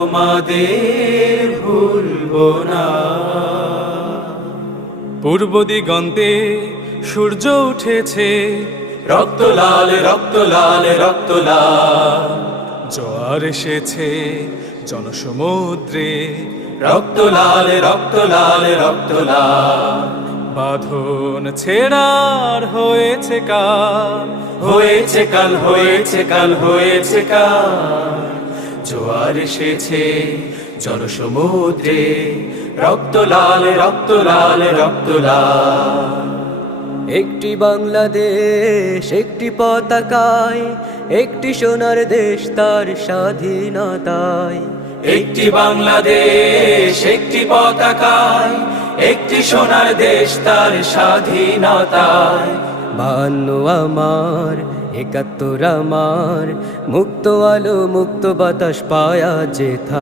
তোমাদের ভুলবো না। পূর্ব দিগন্তে সূর্য উঠেছে, রক্ত লাল রক্ত লাল রক্ত লাল, জোয়ার এসেছে জনসমুদ্রে, রক্ত লাল রক্ত লাল রক্ত লাল। বাঁধন ছেড়ার হয়েছে কাল, হয়েছে কাল হয়েছে কাল হয়েছে কাল, জোয়ার এসেছে জনসমুদ্রে, রক্ত লাল রক্ত লাল রক্ত লাল। একটি বাংলাদেশ একটি পতাকায়, একটি সোনার দেশ তার স্বাধীনতায়। একটি বাংলাদেশ একটি পতাকায়, একটি সোনার দেশ তার স্বাধীনতায়। 52 আমার, 71 আমার, মুক্ত আলো মুক্ত বাতাস পায়া যেথা।